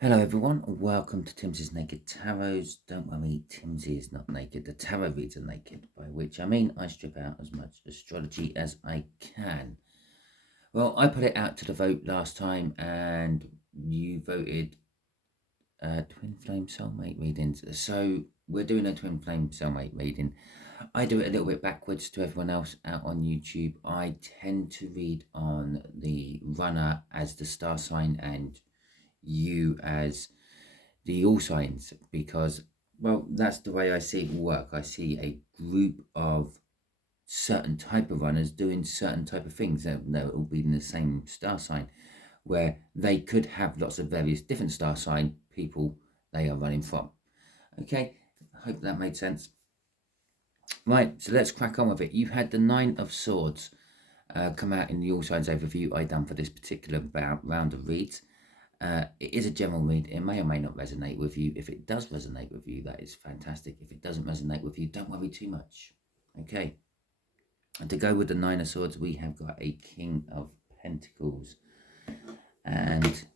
Hello everyone, welcome to Timsy's Naked Tarots. Don't worry, Timsy is not naked. The tarot reads are naked, by which I mean I strip out as much astrology as I can. Well, I put it out to the vote last time and you voted Twin Flame Soulmate readings. So we're doing a Twin Flame Soulmate reading. I do it a little bit backwards to everyone else out on YouTube. I tend to read on the runner as the star sign and you as the all signs, because well, that's the way I see it work. I see a group of certain type of runners doing certain type of things that will be in the same star sign, where they could have lots of various different star sign people they are running from. Okay, I hope that made sense. Right, so let's crack on with it. You had the Nine of Swords come out in the all signs overview I done for this particular round of reads. It is a general read. It may or may not resonate with you. If it does resonate with you, that is fantastic. If it doesn't resonate with you, don't worry too much. Okay. And to go with the Nine of Swords, we have got a King of Pentacles and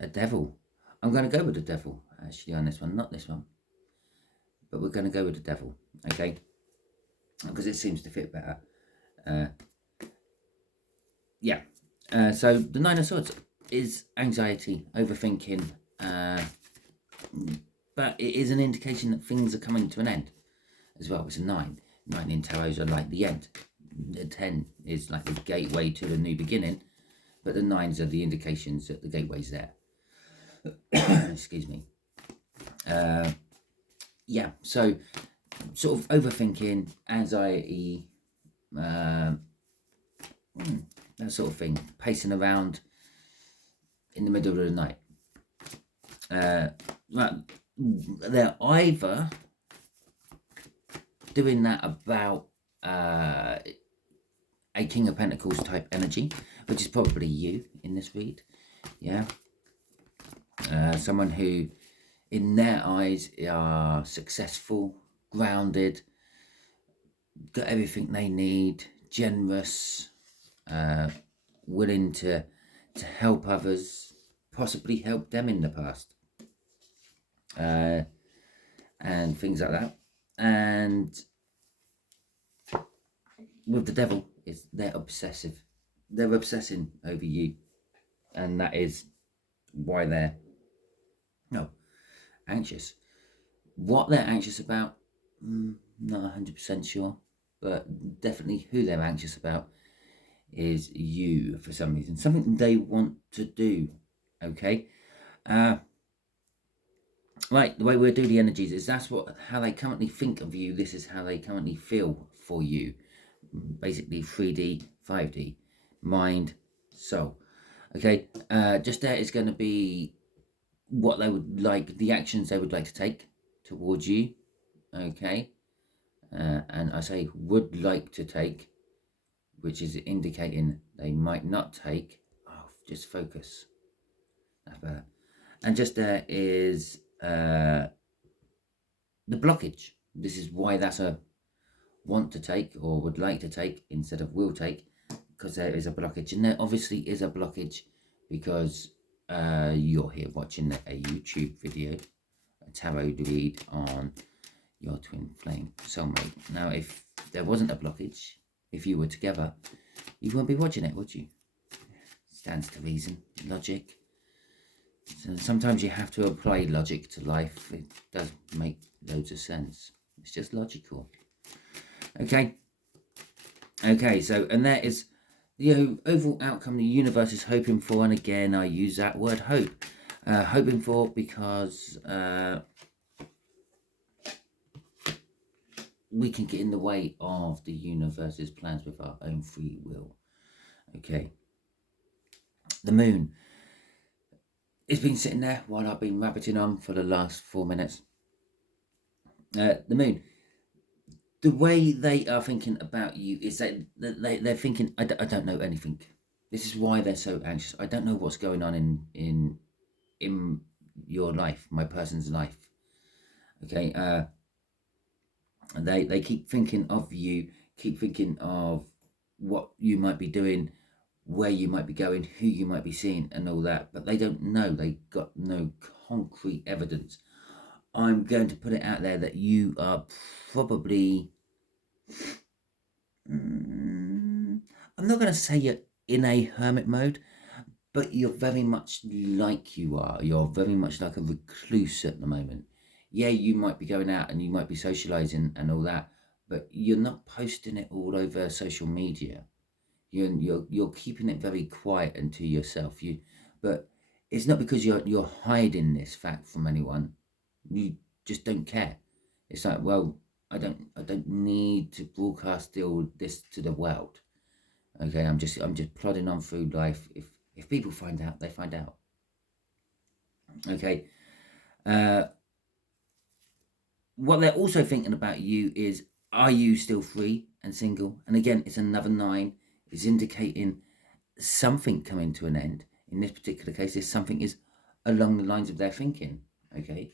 a Devil. I'm going to go with the Devil, actually, on this one. Not this one. But we're going to go with the Devil, okay? Because it seems to fit better. So the Nine of Swords is anxiety, overthinking, but it is an indication that things are coming to an end as well. It's a 9. 9 in tarots are like the end. The 10 is like the gateway to the new beginning, but the 9s are the indications that the gateway's there. Excuse me. So sort of overthinking, anxiety, that sort of thing, pacing around in the middle of the night. They're either doing that about a King of Pentacles type energy, which is probably you in this read. Yeah. Someone who, in their eyes, are successful, grounded, got everything they need, generous, willing to help others, possibly help them in the past, and things like that. And with the Devil, is they're obsessive. They're obsessing over you, and that is why they're anxious. What they're anxious about, not 100% sure, but definitely who they're anxious about is you for some reason. Something they want to do, okay? Right, the way we'll do the energies is how they currently think of you. This is how they currently feel for you. Basically 3D, 5D, mind, soul. Okay, just there is going to be what they would like, the actions they would like to take towards you. Okay, and I say would like to take, which is indicating they might not take. Oh, just focus. That's better. And just there is the blockage. This is why that's a want to take or would like to take instead of will take, because there is a blockage. And there obviously is a blockage because you're here watching a YouTube video, a tarot read on your twin flame soulmate. Now, if there wasn't a blockage, if you were together, you wouldn't be watching it, would you? Stands to reason, logic. So sometimes you have to apply logic to life. It does make loads of sense. It's just logical. Okay. So, and that is the overall outcome the universe is hoping for. And again, I use that word hope. Hoping for because we can get in the way of the universe's plans with our own free will. Okay. The moon. It's been sitting there while I've been rabbiting on for the last 4 minutes. The moon. The way they are thinking about you is that they're thinking, I don't know anything. This is why they're so anxious. I don't know what's going on in your life, my person's life. Okay. They keep thinking of you, keep thinking of what you might be doing, where you might be going, who you might be seeing and all that, but they don't know. They got no concrete evidence. I'm going to put it out there that you are probably, I'm not going to say you're in a hermit mode, but you're very much like you are. You're very much like a recluse at the moment. Yeah, you might be going out and you might be socializing and all that, but you're not posting it all over social media. You're keeping it very quiet and to yourself. But it's not because you're hiding this fact from anyone. You just don't care. It's like, well, I don't need to broadcast all this to the world. Okay, I'm just plodding on through life. If people find out, they find out. Okay. What they're also thinking about you is, are you still free and single? And again, it's another 9. It's indicating something coming to an end. In this particular case, this something is along the lines of their thinking. Okay.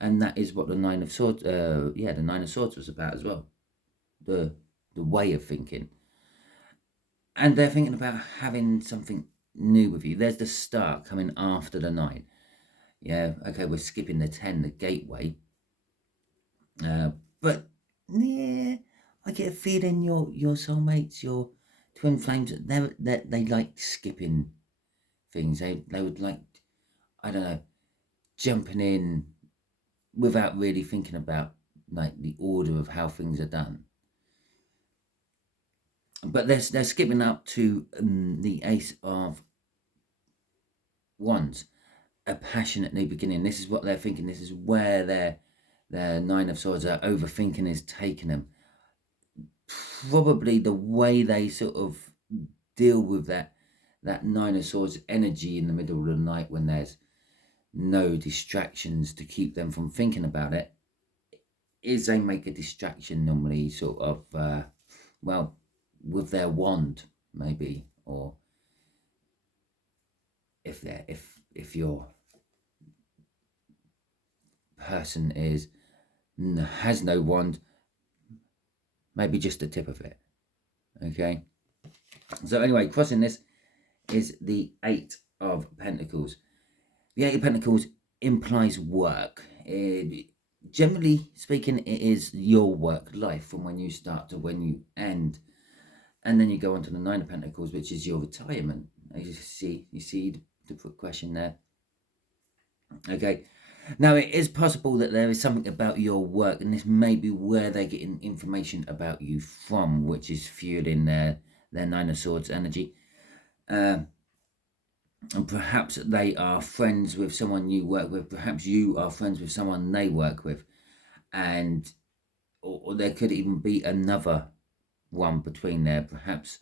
And that is what the 9 of Swords, the 9 of Swords was about as well. The way of thinking. And they're thinking about having something new with you. There's the star coming after the 9. Yeah, okay, we're skipping the 10, the gateway. But yeah, I get a feeling your soulmates, your twin flames, they like skipping things. They would like, I don't know, jumping in without really thinking about like the order of how things are done. But they're skipping up to the Ace of Wands, a passionate new beginning. This is what they're thinking. This is where their 9 of Swords are overthinking is taking them. Probably the way they sort of deal with that 9 of Swords energy in the middle of the night when there's no distractions to keep them from thinking about it, is they make a distraction normally sort of, with their wand maybe, or if your person has no wand, maybe just the tip of it. Okay, so anyway, crossing this is the 8 of Pentacles. The 8 of Pentacles implies work. Generally speaking, it is your work life from when you start to when you end. And then you go on to the 9 of Pentacles, which is your retirement. As you see the question there. Okay. Now, it is possible that there is something about your work, and this may be where they're getting information about you from, which is fueling their 9 of Swords energy. And perhaps they are friends with someone you work with. Perhaps you are friends with someone they work with. And or there could even be another one between there. Perhaps,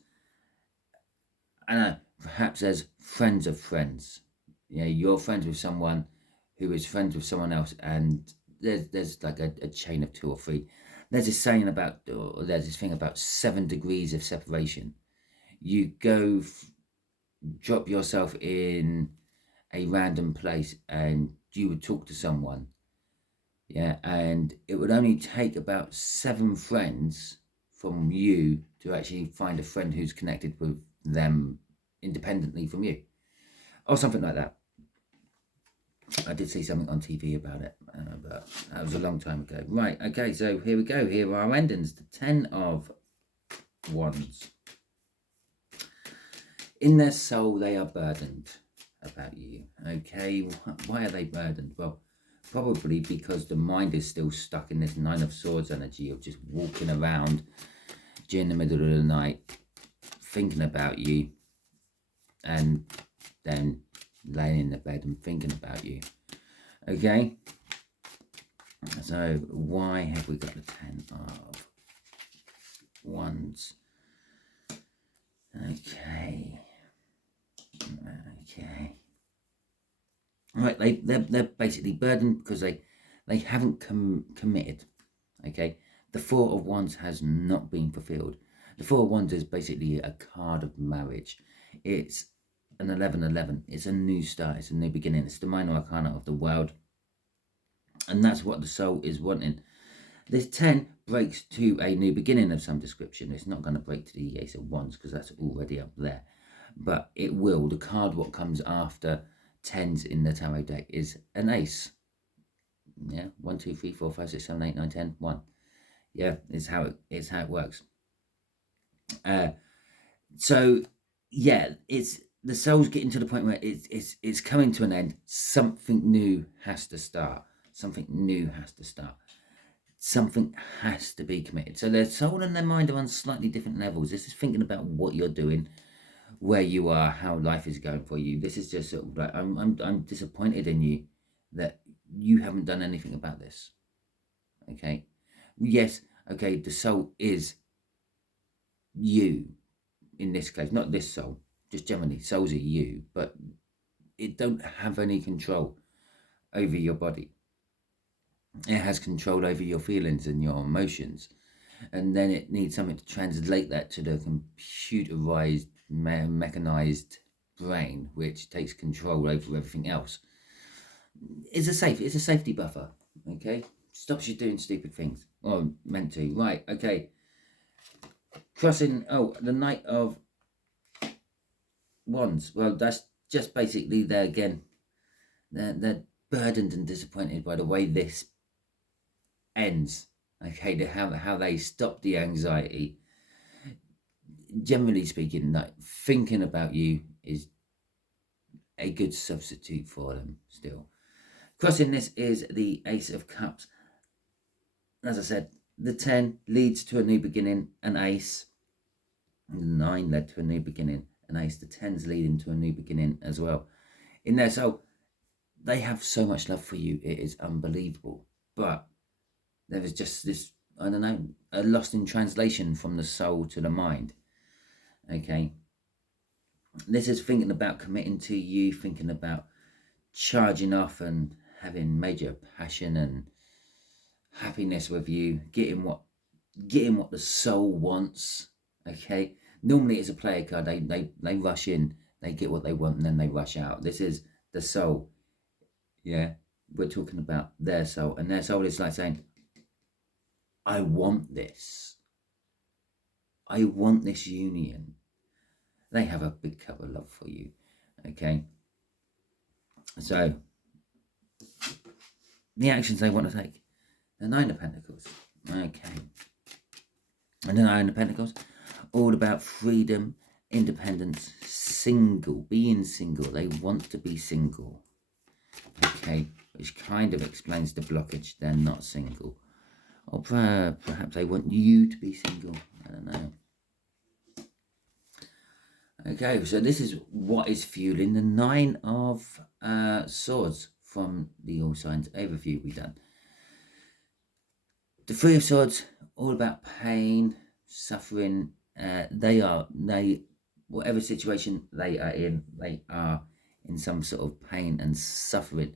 I don't know, perhaps there's friends of friends. You know, you're friends with someone who is friends with someone else, and there's like a chain of 2 or 3. There's this saying about, or there's this thing about 7 degrees of separation. You go drop yourself in a random place and you would talk to someone, yeah, and it would only take about 7 friends from you to actually find a friend who's connected with them independently from you, or something like that. I did see something on TV about it, but that was a long time ago. Right, okay, so here we go. Here are our endings. The 10 of Wands. In their soul, they are burdened about you. Okay, why are they burdened? Well, probably because the mind is still stuck in this 9 of Swords energy of just walking around during the middle of the night, thinking about you, and then laying in the bed and thinking about you. Okay, so why have we got the 10 of Wands? Okay. Right, they're basically burdened because they haven't committed. Okay, the 4 of Wands has not been fulfilled. The 4 of Wands is basically a card of marriage. It's an 11-11. It's a new start. It's a new beginning. It's the minor arcana of the world, and that's what the soul is wanting. This 10 breaks to a new beginning of some description. It's not going to break to the Ace of Wands because that's already up there. but it will. The card what comes after tens in the tarot deck is an ace. Yeah, 1, 2, 3, 4, 5, 6, 7, 8, 9, 10, 1. Yeah, it's how it works. So yeah, it's the soul's getting to the point where it's coming to an end. Something new has to start. Something new has to start. Something has to be committed. So their soul and their mind are on slightly different levels. This is thinking about what you're doing, where you are, how life is going for you. This is just sort of like, I'm disappointed in you that you haven't done anything about this. Okay. Yes. Okay. The soul is you in this case, not this soul, just generally souls are you, but it don't have any control over your body. It has control over your feelings and your emotions, and then it needs something to translate that to the computerized, mechanized brain, which takes control over everything else. It's a safety buffer. Okay, stops you doing stupid things, or meant to. Right. Okay. Crossing. Oh, the Knight of Wands. Well, that's just basically there again. They're burdened and disappointed by the way this ends. Okay, how they stop the anxiety. Generally speaking, like, thinking about you is a good substitute for them still. Crossing this is the Ace of Cups. As I said, the 10 leads to a new beginning, an ace. The 9 led to a new beginning, an ace. The 10's leading to a new beginning as well. In there, so they have so much love for you, it is unbelievable. But there is just this, I don't know, a lost in translation from the soul to the mind. Okay. This is thinking about committing to you, thinking about charging off and having major passion and happiness with you, getting what the soul wants. Okay. Normally it's a player card. They rush in, they get what they want, and then they rush out. This is the soul. Yeah. We're talking about their soul, and their soul is like saying, I want this. I want this union. They have a big cup of love for you. Okay. So the actions they want to take. The 9 of Pentacles. Okay. And the 9 of Pentacles, all about freedom, independence, single, being single. They want to be single. Okay. Which kind of explains the blockage. They're not single. Or perhaps they want you to be single. I don't know. Okay, so this is what is fueling the 9 of Swords from the All Signs overview we've done. The 3 of Swords, all about pain, suffering. Whatever situation they are in some sort of pain and suffering.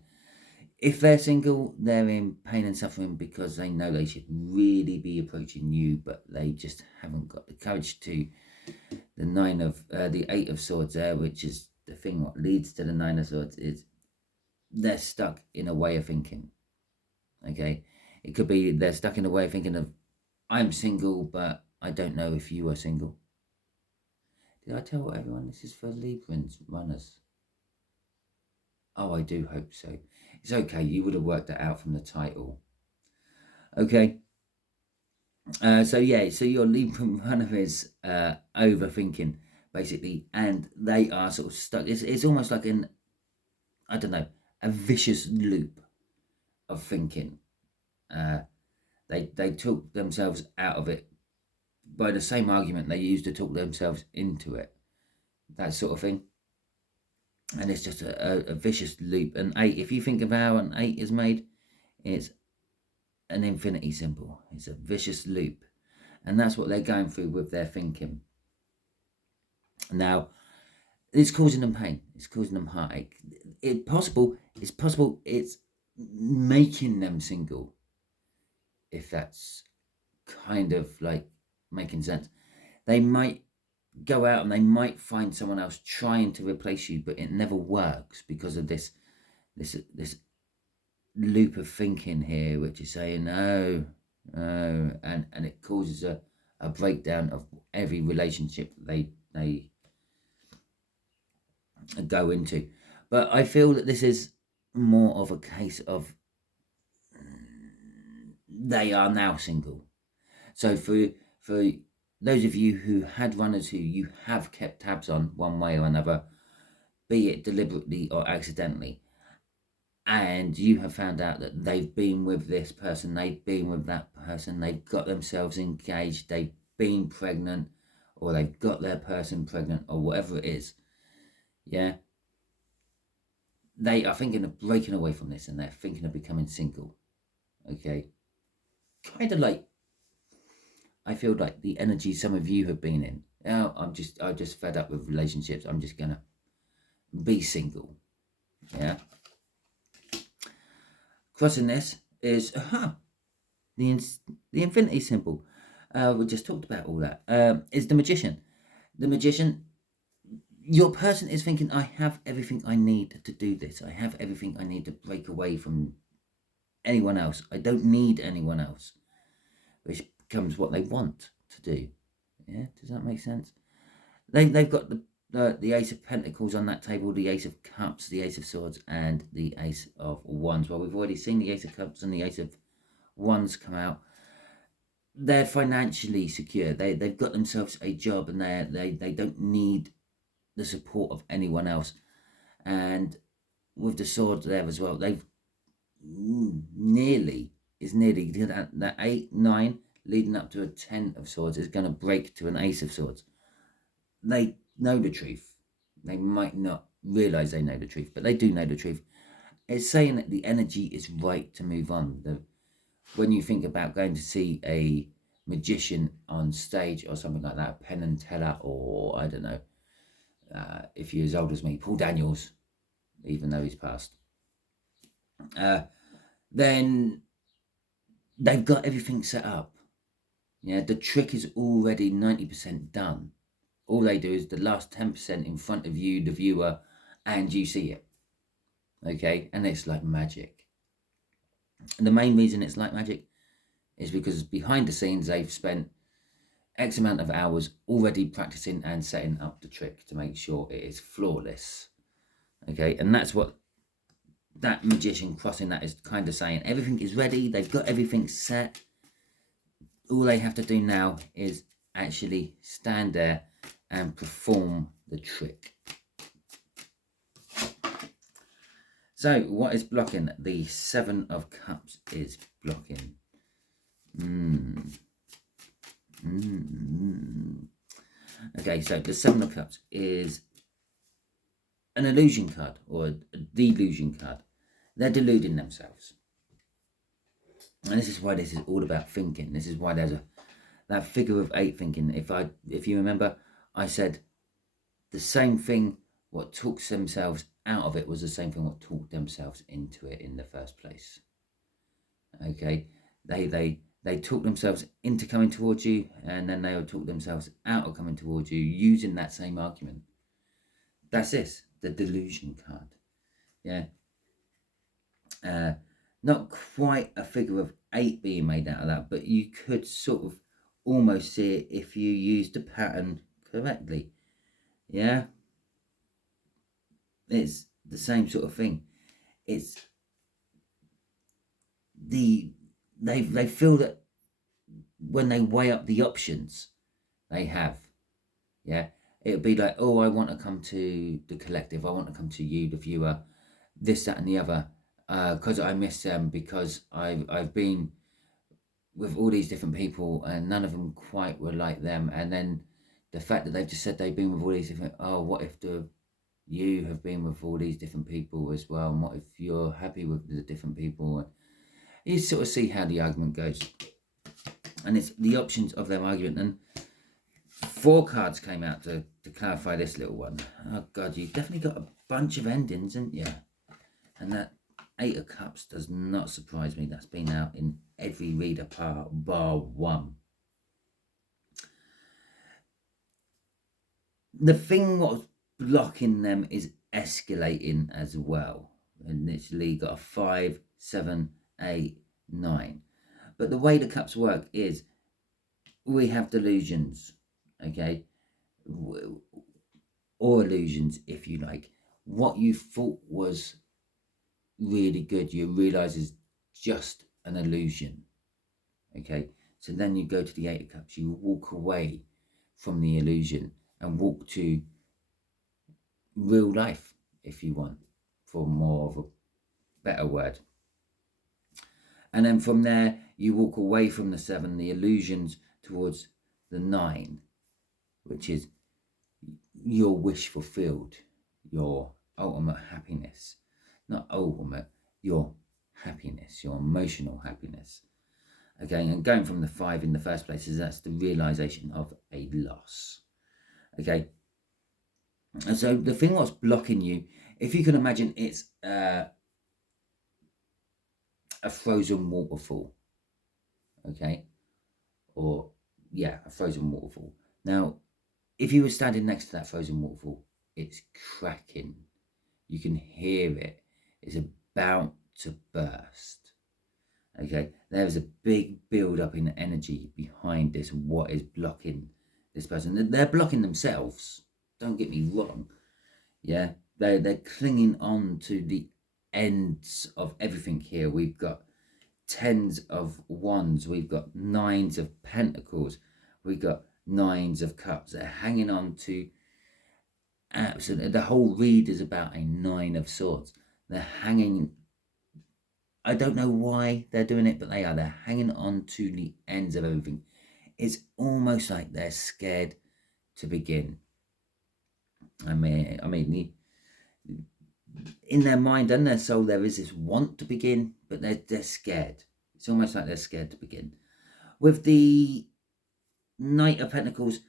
If they're single, they're in pain and suffering because they know they should really be approaching you, but they just haven't got the courage to. The 8 of Swords there, which is the thing what leads to the 9 of Swords, is they're stuck in a way of thinking. Okay, it could be they're stuck in a way of thinking of, I'm single, but I don't know if you are single. Did I tell everyone this is for Librans runners? Oh, I do hope so. It's okay, you would have worked that out from the title. Okay. So your Libra runner is overthinking, basically, and they are sort of stuck. It's almost like a vicious loop of thinking. They talk themselves out of it by the same argument they used to talk themselves into it, that sort of thing. And it's just a vicious loop. An 8, if you think of how an 8 is made, it's an infinity symbol. It's a vicious loop. And that's what they're going through with their thinking. Now, it's causing them pain. It's causing them heartache. It's possible it's making them single. If that's kind of like making sense. They might go out and they might find someone else trying to replace you, but it never works because of this loop of thinking here, which is saying no, and it causes a breakdown of every relationship they go into. But I feel that this is more of a case of they are now single. So for those of you who had runners who you have kept tabs on one way or another, be it deliberately or accidentally, and you have found out that they've been with this person, they've been with that person, they've got themselves engaged, they've been pregnant, or they've got their person pregnant, or whatever it is, yeah, they are thinking of breaking away from this and they're thinking of becoming single. Okay, kind of like, I feel like the energy some of you have been in. Now I'm just fed up with relationships. I'm just gonna be single. Yeah. Crossing this is the infinity symbol. We just talked about all that. Is the magician. The magician. Your person is thinking, I have everything I need to do this. I have everything I need to break away from anyone else. I don't need anyone else. Which becomes what they want to do. Yeah, does that make sense? They've got the Ace of Pentacles on that table, the Ace of Cups, the Ace of Swords, and the Ace of Wands. Well, we've already seen the Ace of Cups and the Ace of Wands come out. They're financially secure. They've got themselves a job, and they don't need the support of anyone else. And with the sword there as well, they've nearly that 8, 9 leading up to a 10 of swords is going to break to an Ace of Swords. They know the truth. They might not realize they know the truth, but they do know the truth. It's saying that the energy is right to move on. When you think about going to see a magician on stage or something like that, Penn and Teller, or I don't know, if you're as old as me, Paul Daniels, even though he's passed, then they've got everything set up. Yeah, the trick is already 90% done. All they do is the last 10% in front of you, the viewer, and you see it. Okay, and it's like magic. And the main reason it's like magic is because behind the scenes they've spent X amount of hours already practicing and setting up the trick to make sure it is flawless. Okay, and that's what that magician crossing that is kind of saying. Everything is ready, they've got everything set. All they have to do now is actually stand there and perform the trick. So what is blocking? The 7 of Cups is blocking. Okay, so the 7 of Cups is an illusion card or a delusion card. They're deluding themselves. And this is why this is all about thinking. This is why there's that figure of 8 thinking. If you remember, I said the same thing, what talks themselves out of it was the same thing what talked themselves into it in the first place. Okay, they talk themselves into coming towards you, and then they will talk themselves out of coming towards you using that same argument. That's this, the delusion card. Yeah. Not quite a figure of 8 being made out of that, but you could sort of almost see it if you used the pattern correctly. Yeah. It's the same sort of thing. It's they feel that when they weigh up the options they have, yeah, it would be like, oh, I want to come to the collective, I want to come to you, the viewer, this, that, and the other, because I miss them, because I've been with all these different people and none of them quite were like them. And then the fact that they've just said they've been with all these different, oh, what if you have been with all these different people as well, and what if you're happy with the different people? You sort of see how the argument goes, and it's the options of their argument. And 4 cards came out to clarify this little one. Oh God, you've definitely got a bunch of endings, haven't you? And that 8 of Cups does not surprise me. That's been out in every reader bar 1. The thing what's blocking them is escalating as well. And literally got a 5, 7, 8, 9. But the way the cups work is we have delusions, okay? or illusions, if you like. What you thought was really good, you realize is just an illusion. Okay, so then you go to the Eight of Cups, you walk away from the illusion and walk to real life, if you want, for more of a better word. And then from there, you walk away from the 7, the illusions, towards the 9, which is your wish fulfilled, your ultimate happiness. Not ultimate, your happiness, your emotional happiness. Okay, and going from the 5 in the first place is that's the realization of a loss. Okay, and so the thing what's blocking you, if you can imagine, it's a frozen waterfall. Okay, or yeah, a frozen waterfall. Now, if you were standing next to that frozen waterfall, it's cracking. You can hear it. It's about to burst. Okay, there's a big build-up in energy behind this. What is blocking this person? They're blocking themselves. Don't get me wrong. Yeah, they're clinging on to the ends of everything here. We've got 10s of wands. We've got 9s of pentacles. We've got 9s of cups. They're hanging on to absolutely. The whole read is about a 9 of swords. They're hanging. I don't know why they're doing it, but they are. They're hanging on to the ends of everything. It's almost like they're scared to begin. I mean, in their mind and their soul, there is this want to begin, but they're scared. It's almost like they're scared to begin. With the Knight of Pentacles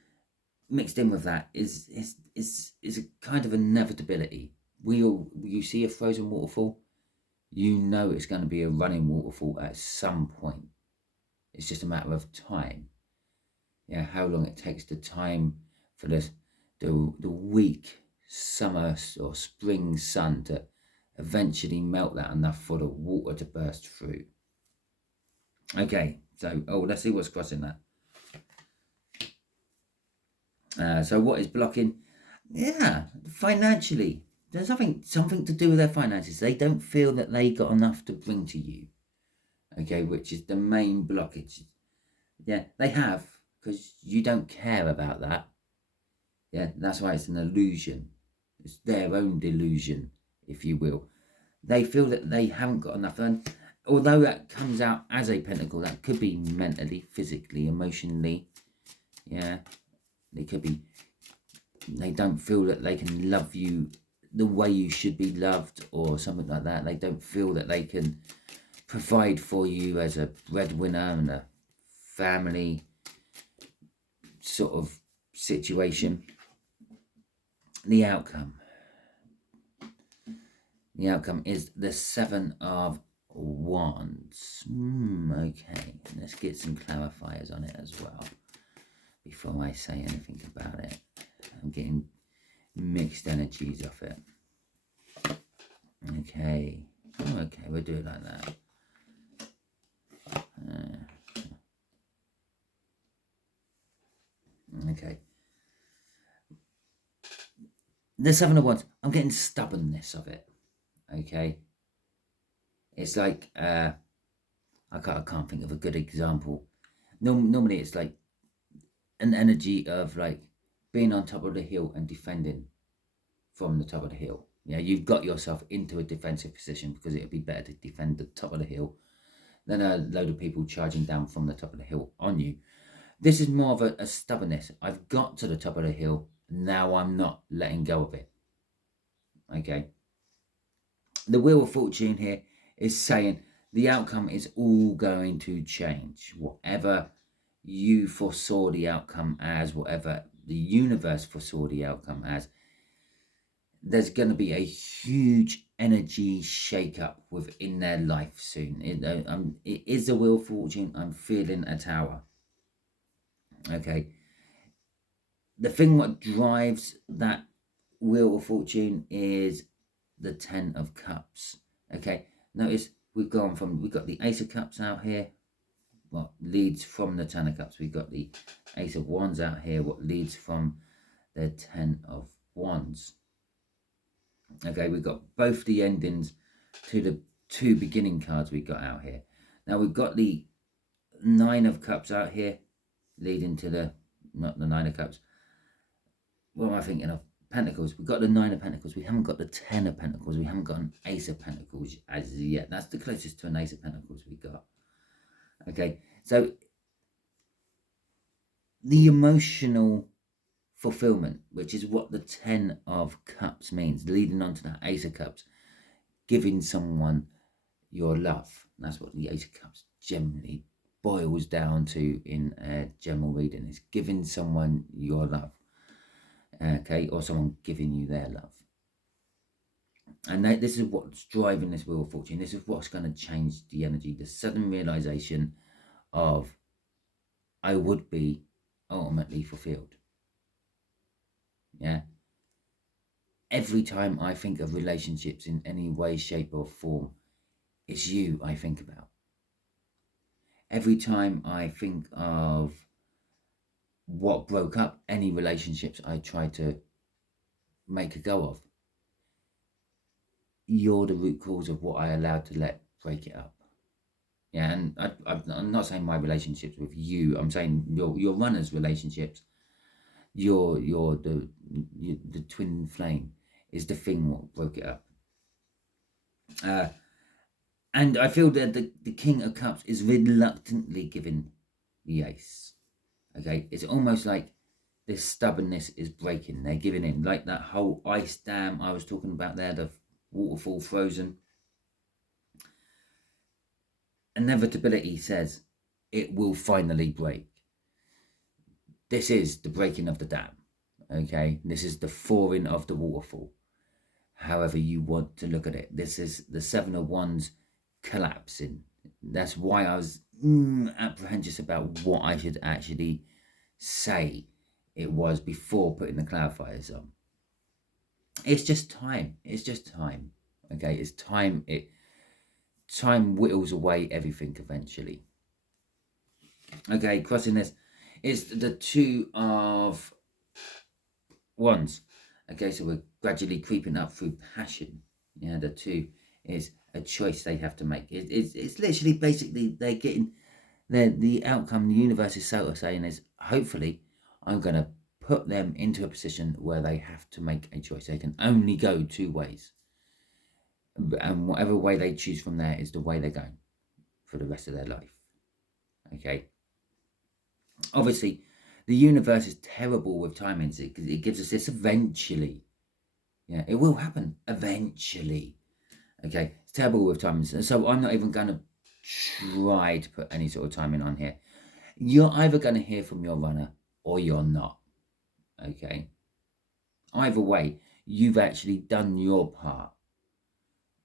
mixed in with that is a kind of inevitability. You see a frozen waterfall, you know it's going to be a running waterfall at some point. It's just a matter of time. Yeah, how long it takes the time for the weak summer or spring sun to eventually melt that enough for the water to burst through. Okay, so let's see what's crossing that. So what is blocking? Yeah, financially. There's something to do with their finances. They don't feel that they got enough to bring to you. Okay, which is the main blockage. Yeah, they have, because you don't care about that. Yeah, that's why it's an illusion. It's their own delusion, if you will. They feel that they haven't got enough. And although that comes out as a pentacle, that could be mentally, physically, emotionally. Yeah, they could be. They don't feel that they can love you the way you should be loved, or something like that. They don't feel that they can provide for you as a breadwinner and a family sort of situation. The outcome is the 7 of Wands. Okay, let's get some clarifiers on it as well before I say anything about it. I'm getting mixed energies off it. Okay, we'll do it like that. Okay. The 7 of Wands, I'm getting stubbornness of it. Okay. It's like, I can't think of a good example. Normally it's like an energy of like being on top of the hill and defending from the top of the hill. Yeah, you've got yourself into a defensive position because it would be better to defend the top of the hill than a load of people charging down from the top of the hill on you. This is more of a stubbornness. I've got to the top of the hill. Now I'm not letting go of it. Okay. The Wheel of Fortune here is saying the outcome is all going to change. Whatever you foresaw the outcome as, whatever the universe foresaw the outcome as, there's going to be a huge energy shake-up within their life soon. It is the Wheel of Fortune. I'm feeling a Tower. Okay. The thing what drives that Wheel of Fortune is the 10 of Cups. Okay. Notice we've got the Ace of Cups out here, what leads from the 10 of Cups. We've got the Ace of Wands out here, what leads from the 10 of Wands. Okay, we've got both the endings to the two beginning cards we got out here. Now we've got the Nine of Cups out here, leading to the, not the Nine of Cups. What am I thinking of? Pentacles. We've got the Nine of Pentacles. We haven't got the Ten of Pentacles. We haven't got an Ace of Pentacles as yet. That's the closest to an Ace of Pentacles we got. Okay, so the emotional fulfillment, which is what the Ten of Cups means, leading on to the Ace of Cups, giving someone your love. That's what the Ace of Cups generally boils down to in a general reading, is giving someone your love. Okay, or someone giving you their love. And this is what's driving this Wheel of Fortune. This is what's going to change the energy. The sudden realization of, I would be ultimately fulfilled. Yeah. Every time I think of relationships in any way, shape or form, it's you I think about. Every time I think of what broke up any relationships I tried to make a go of, you're the root cause of what I allowed to let break it up. Yeah, and I'm not saying my relationships with you. I'm saying your runners' relationships. The twin flame is the thing what broke it up. And I feel that the King of Cups is reluctantly giving the Ace. Okay, it's almost like this stubbornness is breaking. They're giving in, like that whole ice dam I was talking about there, the waterfall frozen. Inevitability says it will finally break. This is the breaking of the dam. Okay, this is the thawing of the waterfall. However you want to look at it, this is the Seven of Wands collapsing. That's why I was apprehensive about what I should actually say it was before putting the clarifiers on. It's just time. It's just time. Okay, it's time. Time whittles away everything eventually. Okay, crossing this is the Two of Wands. Okay, so we're gradually creeping up through passion. Yeah, the two is a choice they have to make. It's literally basically they're getting the outcome the universe is sort of saying is, hopefully I'm going to put them into a position where they have to make a choice. They can only go two ways. And whatever way they choose from there is the way they're going for the rest of their life. Okay. Obviously, the universe is terrible with timings because it gives us this eventually. Yeah, it will happen eventually. Okay, it's terrible with timings. So I'm not even going to try to put any sort of timing on here. You're either going to hear from your runner or you're not. Okay. Either way, you've actually done your part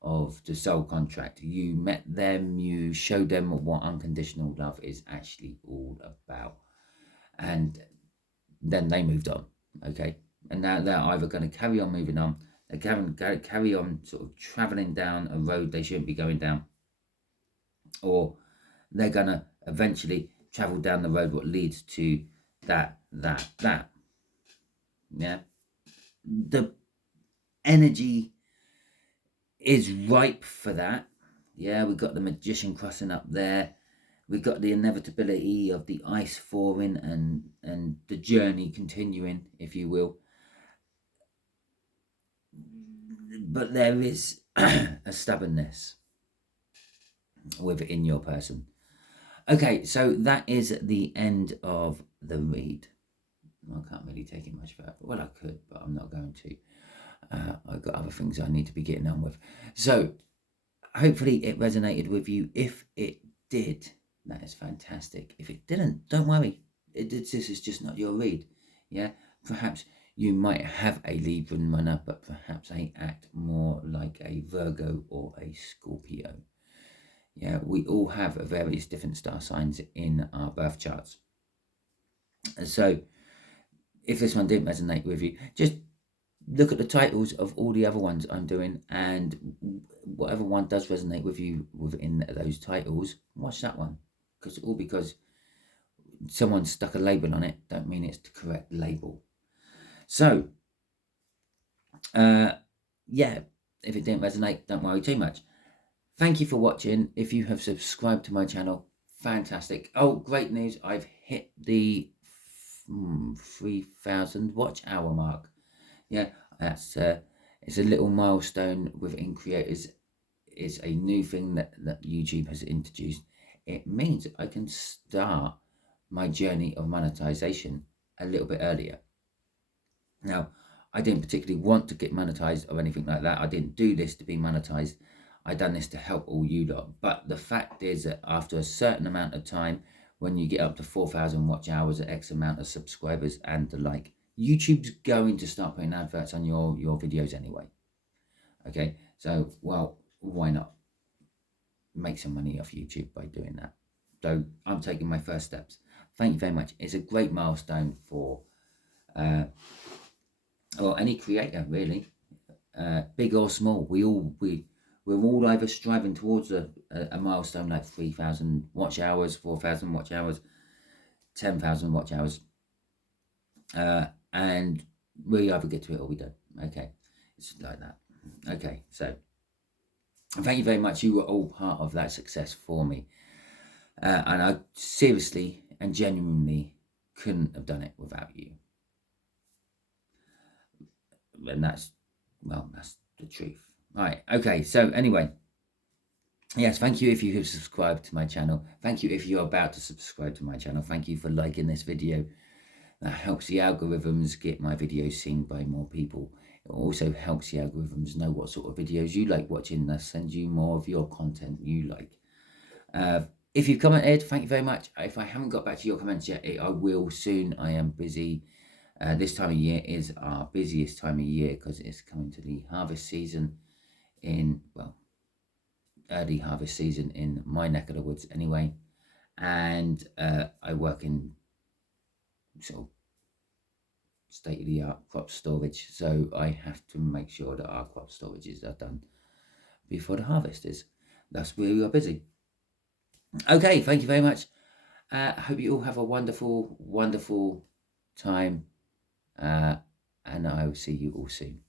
of the soul contract. You met them, you showed them what unconditional love is actually all about. And then they moved on. Okay. And now they're either going to carry on moving on, they're going to carry on sort of traveling down a road they shouldn't be going down, or they're going to eventually travel down the road what leads to that. Yeah. The energy is ripe for that. Yeah, we've got the Magician crossing up there. We've got the inevitability of the ice thawing and the journey continuing, if you will. But there is a stubbornness within your person. Okay, so that is the end of the read. I can't really take it much further. Well, I could, but I'm not going to. I've got other things I need to be getting on with. So, hopefully it resonated with you. If it did, that is fantastic. If it didn't, don't worry. This is just not your read. Yeah, perhaps you might have a Libra runner, but perhaps they act more like a Virgo or a Scorpio. Yeah, we all have various different star signs in our birth charts. So, if this one didn't resonate with you, just look at the titles of all the other ones I'm doing, and whatever one does resonate with you within those titles, watch that one. Because someone stuck a label on it, don't mean it's the correct label. So, Yeah, if it didn't resonate, don't worry too much. Thank you for watching. If you have subscribed to my channel, fantastic. Oh, great news. I've hit the 3,000 watch hour mark. Yeah, that's it's a little milestone within creators. It's a new thing that YouTube has introduced. It means I can start my journey of monetization a little bit earlier. Now, I didn't particularly want to get monetized or anything like that. I didn't do this to be monetized. I done this to help all you lot. But the fact is that after a certain amount of time, when you get up to 4,000 watch hours, X amount of subscribers and the like, YouTube's going to start putting adverts on your videos anyway. Okay, so, well, why not make some money off YouTube by doing that? So I'm taking my first steps. Thank you very much. It's a great milestone for or any creator really, big or small. We're all either striving towards a milestone like 3,000 watch hours, 4,000 watch hours, 10,000 watch hours, and we either get to it or we don't. Okay, it's like that. Okay, so thank you very much. You were all part of that success for me, and I seriously and genuinely couldn't have done it without you. And that's, well, that's the truth. Right, okay, so anyway, yes, thank you if you have subscribed to my channel. Thank you if you're about to subscribe to my channel. Thank you for liking this video. That helps the algorithms get my videos seen by more people. It also helps the algorithms know what sort of videos you like watching. They'll send you more of your content you like. If you've commented, thank you very much. If I haven't got back to your comments yet, I will soon. I am busy. This time of year is our busiest time of year because it's coming to the harvest season in, well, early harvest season in my neck of the woods anyway. And I work in sort of state-of-the-art crop storage, so I have to make sure that our crop storages are done before the harvest is. That's where we are busy. Okay, thank you very much. I hope you all have a wonderful, wonderful time. And I will see you all soon.